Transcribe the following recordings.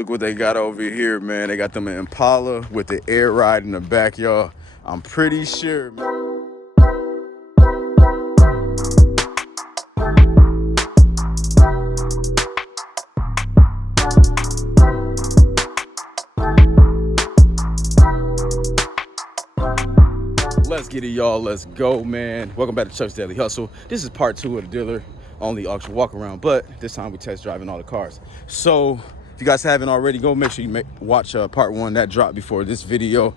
Look what they got over here, man. They got them an Impala with the air ride in the back, y'all. I'm pretty sure, man. Let's get it, y'all. Let's go, man. Welcome back to Chuck's Daily Hustle. This is part 2 of the dealer only auction walk around, but this time we test driving all the cars. So if you guys haven't already, go make sure you watch part 1 that dropped before this video.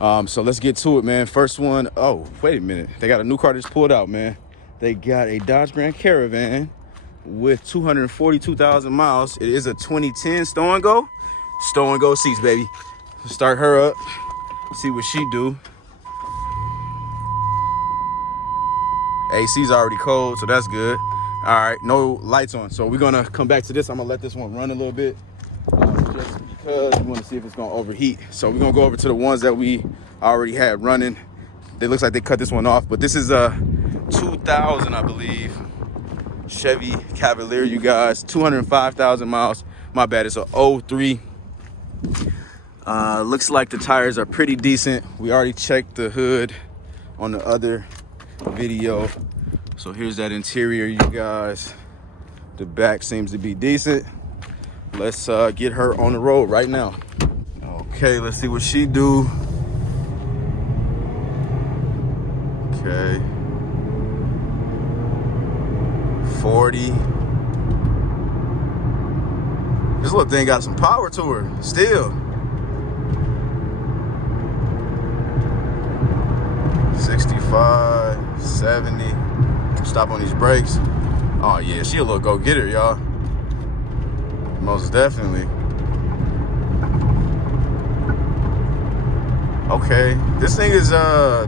So let's get to it, man. First one. Oh, wait a minute. They got a new car that just pulled out, man. They got a Dodge Grand Caravan with 242,000 miles. It is a 2010 stow and go. Stow and go seats, baby. Start her up. See what she do. AC's already cold, so that's good. All right, no lights on. So we're gonna come back to this. I'm gonna let this one run a little bit just because we wanna see if it's gonna overheat. So we're gonna go over to the ones that we already had running. It looks like they cut this one off, but this is a 2000, I believe, Chevy Cavalier, you guys. 205,000 miles. My bad, it's a 03. Looks like the tires are pretty decent. We already checked the hood on the other video. So here's that interior, you guys. The back seems to be decent. Let's get her on the road right now. Okay, let's see what she do. Okay, 40. This little thing got some power to her still. 65, 70. Stop on these brakes. Oh yeah, she a little go-getter, y'all. Most definitely. Okay, this thing is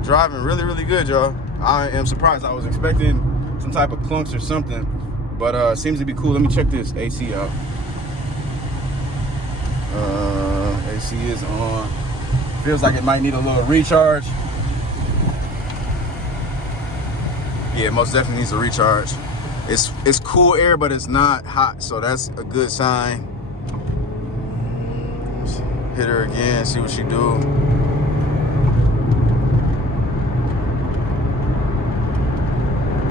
driving really good, y'all. I am surprised. I was expecting some type of clunks or something, but seems to be cool. Let me check this AC out. AC is on. Feels like it might need a little recharge. Yeah, most definitely needs a recharge. It's cool air, but it's not hot, so that's a good sign. Hit her again, see what she do.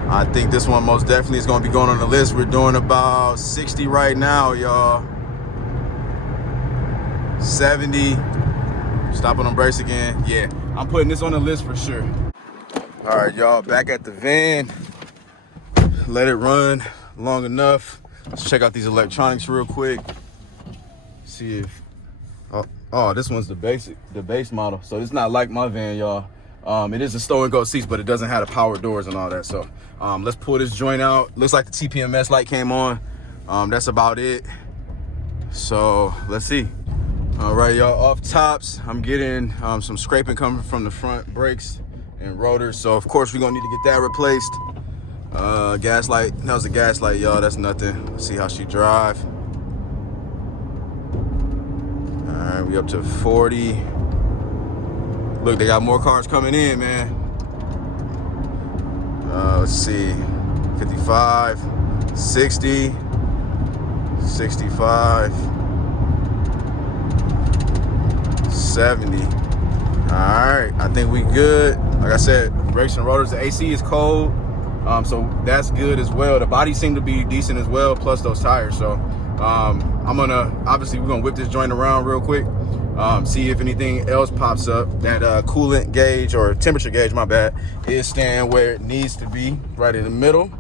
I think this one most definitely is gonna be going on the list. We're doing about 60 right now, y'all. 70. Stop on them brakes again. Yeah, I'm putting this on the list for sure. All right, y'all, back at the van. Let it run long enough. Let's check out these electronics real quick. See if, oh, this one's the base model. So it's not like my van, y'all. It is a stow and go seats, but it doesn't have the power doors and all that. So let's pull this joint out. Looks like the TPMS light came on. That's about it. So let's see. All right, y'all, off tops, I'm getting some scraping coming from the front brakes and rotors, so of course we're gonna need to get that replaced. Gaslight, that was a gaslight, y'all. That's nothing. Let's see how she drive. All right, we up to 40. Look, they got more cars coming in, man. Let's see, 55, 60, 65, 70. All right, I think we good. Like I said, brakes and rotors, the AC is cold, so that's good as well. The body seemed to be decent as well, plus those tires. So obviously we're gonna whip this joint around real quick, see if anything else pops up. That coolant gauge, or temperature gauge, my bad, is staying where it needs to be, right in the middle.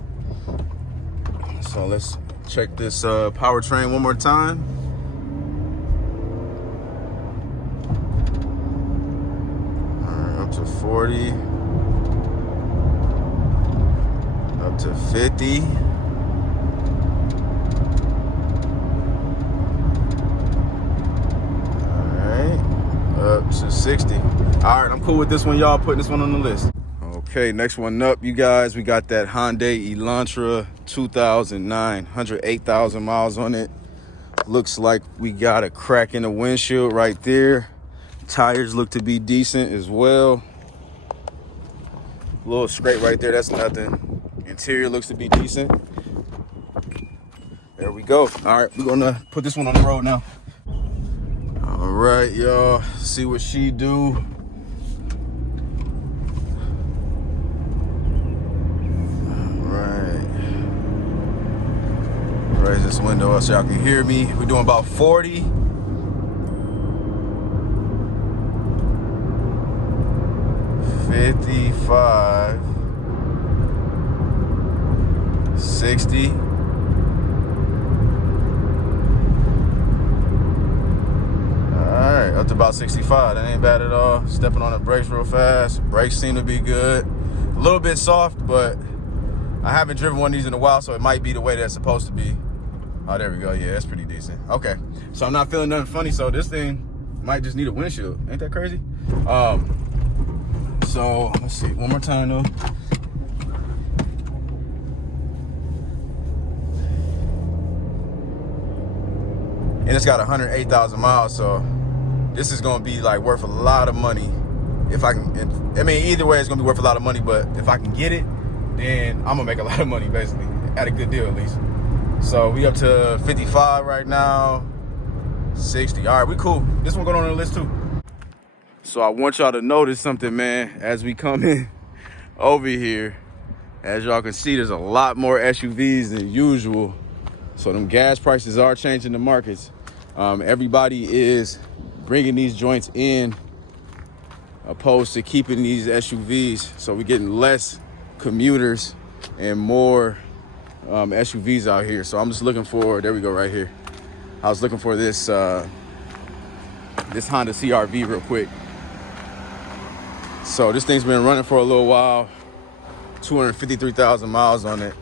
So let's check this powertrain one more time. To 40, up to 50, all right, up to 60. All right, I'm cool with this one, y'all. Putting this one on the list. Okay, next one up, you guys. We got that Hyundai Elantra 2009, 108,000 miles on it. Looks like we got a crack in the windshield right there. Tires look to be decent as well. A little scrape right there, that's nothing. Interior looks to be decent. There we go. All right, we're gonna put this one on the road now. All right, y'all, see what she do. All right. Raise this window up so y'all can hear me. We're doing about 40. 55. 60. Alright, up to about 65. That ain't bad at all. Stepping on the brakes real fast. Brakes seem to be good. A little bit soft, but I haven't driven one of these in a while, so it might be the way that's supposed to be. Oh, there we go. Yeah, that's pretty decent. Okay, so I'm not feeling nothing funny, so this thing might just need a windshield. Ain't that crazy? So let's see, one more time though. And it's got 108,000 miles, so this is gonna be like worth a lot of money. If I can, I mean, either way, it's gonna be worth a lot of money, but if I can get it, then I'm gonna make a lot of money, basically, at a good deal at least. So we up to 55 right now, 60. All right, we cool. This one going on the list too. So I want y'all to notice something, man, as we come in over here. As y'all can see, there's a lot more SUVs than usual. So them gas prices are changing the markets. Everybody is bringing these joints in opposed to keeping these SUVs. So we're getting less commuters and more SUVs out here. So I'm just looking for, there we go right here. I was looking for this this Honda CR-V real quick. So this thing's been running for a little while. 253,000 miles on it.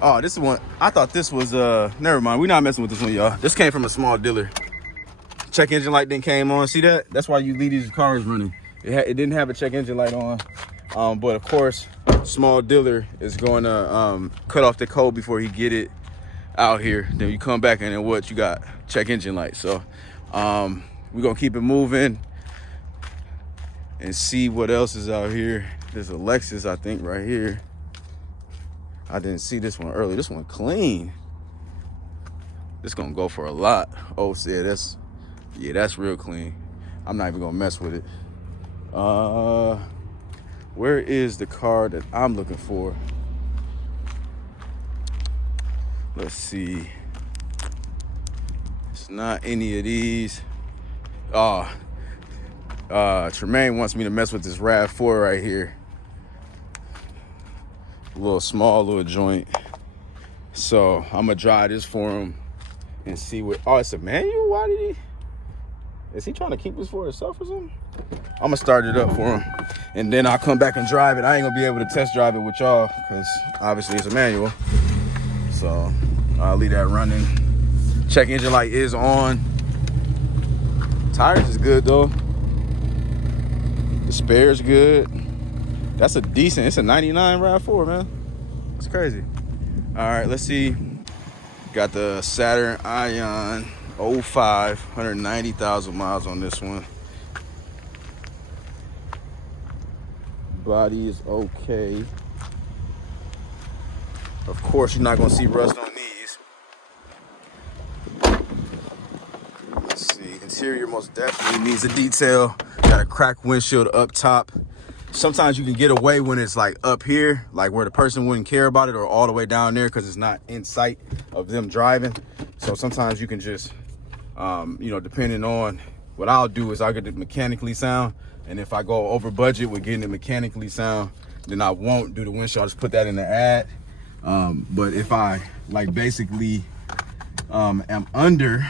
Oh, this one, I thought this was, never mind. We're not messing with this one, y'all. This came from a small dealer. Check engine light didn't came on. See that? That's why you leave these cars running. It didn't have a check engine light on. But of course, small dealer is going to cut off the code before he get it out here. Then you come back and then what? You got check engine light. So we're going to keep it moving and see what else is out here. There's a Lexus, I think, right here. I didn't see this one earlier. This one clean. This gonna go for a lot. Oh, yeah, that's real clean. I'm not even gonna mess with it. Where is the car that I'm looking for? Let's see. It's not any of these. Tremaine wants me to mess with this RAV4 right here. A little small little joint. So I'm gonna drive this for him and see what, oh, it's a manual? Why did is he trying to keep this for himself or something? I'm gonna start it up for him and then I'll come back and drive it. I ain't gonna be able to test drive it with y'all because obviously it's a manual. So I'll leave that running. Check engine light is on. Tires is good though. The spare's good. That's a decent, it's a 99 RAV4, man. It's crazy. All right, let's see. Got the Saturn Ion 05, 190,000 miles on this one. Body is okay. Of course, you're not gonna see rust on these. Let's see, interior most definitely needs a detail. Got a cracked windshield up top. Sometimes you can get away when it's like up here, like where the person wouldn't care about it, or all the way down there because it's not in sight of them driving. So sometimes you can just, you know, depending on what I'll do is I'll get it mechanically sound. And if I go over budget with getting it mechanically sound, then I won't do the windshield. I'll just put that in the ad. But if I like basically am under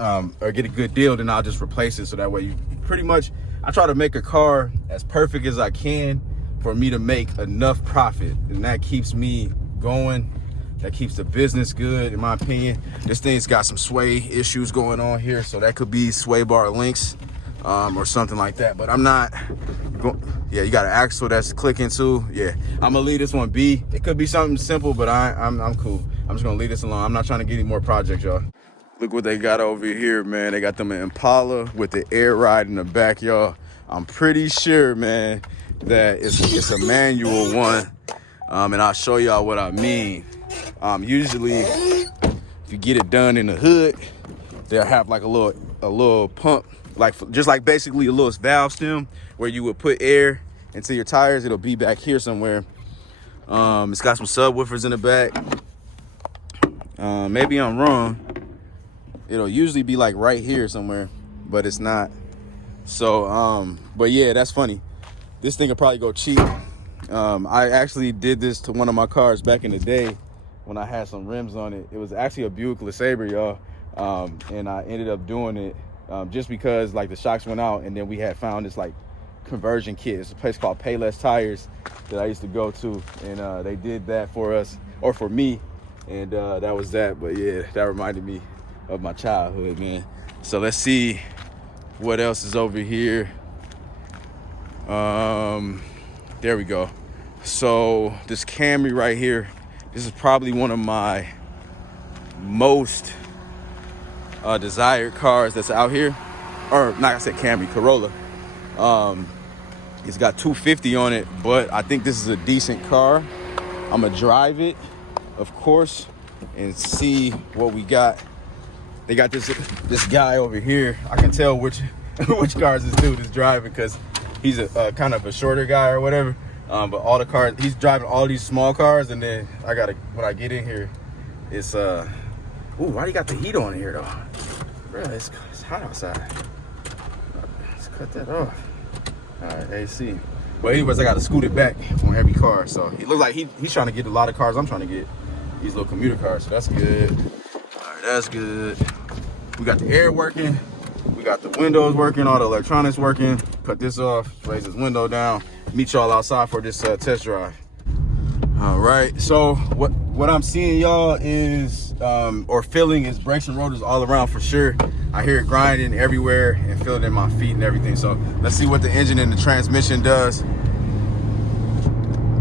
or get a good deal, then I'll just replace it. So that way you pretty much, I try to make a car as perfect as I can for me to make enough profit. And that keeps me going. That keeps the business good, in my opinion. This thing's got some sway issues going on here. So that could be sway bar links or something like that. But I'm not, yeah, you got an axle that's clicking too. Yeah, I'm gonna leave this one be. It could be something simple, but I'm cool. I'm just gonna leave this alone. I'm not trying to get any more projects, y'all. Look what they got over here, man. They got them an Impala with the air ride in the back, y'all. I'm pretty sure, man, that it's a manual one. And I'll show y'all what I mean. Usually, if you get it done in the hood, they'll have like a little a little pump, like just like basically a little valve stem where you would put air into your tires. It'll be back here somewhere. It's got some subwoofers in the back. Maybe I'm wrong. It'll usually be like right here somewhere, but it's not. So, but yeah, that's funny. This thing will probably go cheap. I actually did this to one of my cars back in the day when I had some rims on it. It was actually a Buick LeSabre, y'all. And I ended up doing it just because like the shocks went out, and then we had found this like conversion kit. It's a place called Payless Tires that I used to go to, and they did that for us, or for me, and that was that. But yeah, that reminded me of my childhood, man. So let's see what else is over here. There we go. So this Camry right here, this is probably one of my most desired cars that's out here. Or not, I said Camry, Corolla. It's got 250 on it, but I think this is a decent car. I'm gonna drive it, of course, and see what we got. They got this guy over here. I can tell which cars this dude is driving because he's a kind of a shorter guy or whatever. But all the cars, he's driving all these small cars, and then when I get in here, it's ooh, why do you got the heat on here though? Bro, it's hot outside. Let's cut that off. All right, AC. But anyways, I got to scoot it back on every car. So he looks like he's trying to get a lot of cars. I'm trying to get these little commuter cars, so that's good. All right, that's good. We got the air working. We got the windows working, all the electronics working. Cut this off, raise this window down. Meet y'all outside for this test drive. All right, so what I'm seeing, y'all, is or feeling is brakes and rotors all around for sure. I hear it grinding everywhere and feel it in my feet and everything. So let's see what the engine and the transmission does.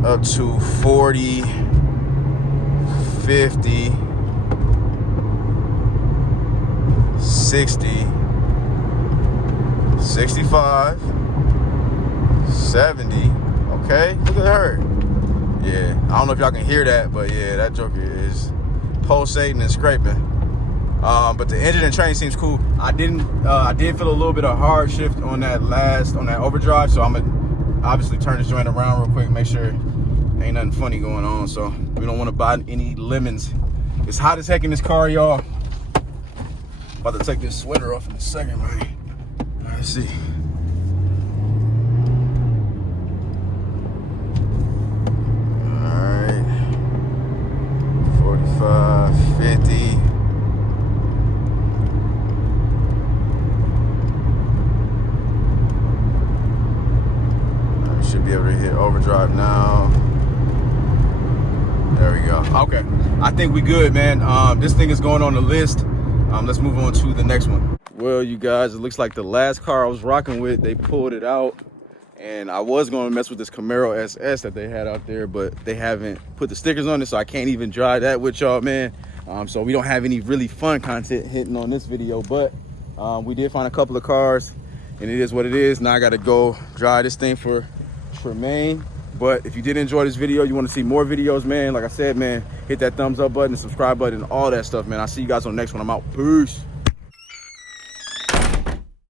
Up to 40, 50, 60, 65, 70. Okay, look at her. Yeah, I don't know if y'all can hear that, but yeah, that joker is pulsating and scraping. But the engine and train seems cool. I did feel a little bit of hard shift on that overdrive, so I'm gonna obviously turn this joint around real quick, make sure ain't nothing funny going on. So we don't want to buy any lemons. It's hot as heck in this car, y'all. About to take this sweater off in a second, man. Let's see. All right, 45, 50. Should be able to hit overdrive now. There we go. Okay, I think we good, man. This thing is going on the list. Let's move on to the next one. Well, you guys, it looks like the last car I was rocking with, they pulled it out, and I was going to mess with this Camaro SS that they had out there, but they haven't put the stickers on it, so I can't even drive that with y'all, man. So we don't have any really fun content hitting on this video, but we did find a couple of cars, and it is what it is. Now I got to go drive this thing for Maine. But if you did enjoy this video, you want to see more videos, man, like I said, man, hit that thumbs up button, subscribe button, all that stuff, man. I'll see you guys on the next one. I'm out. Peace.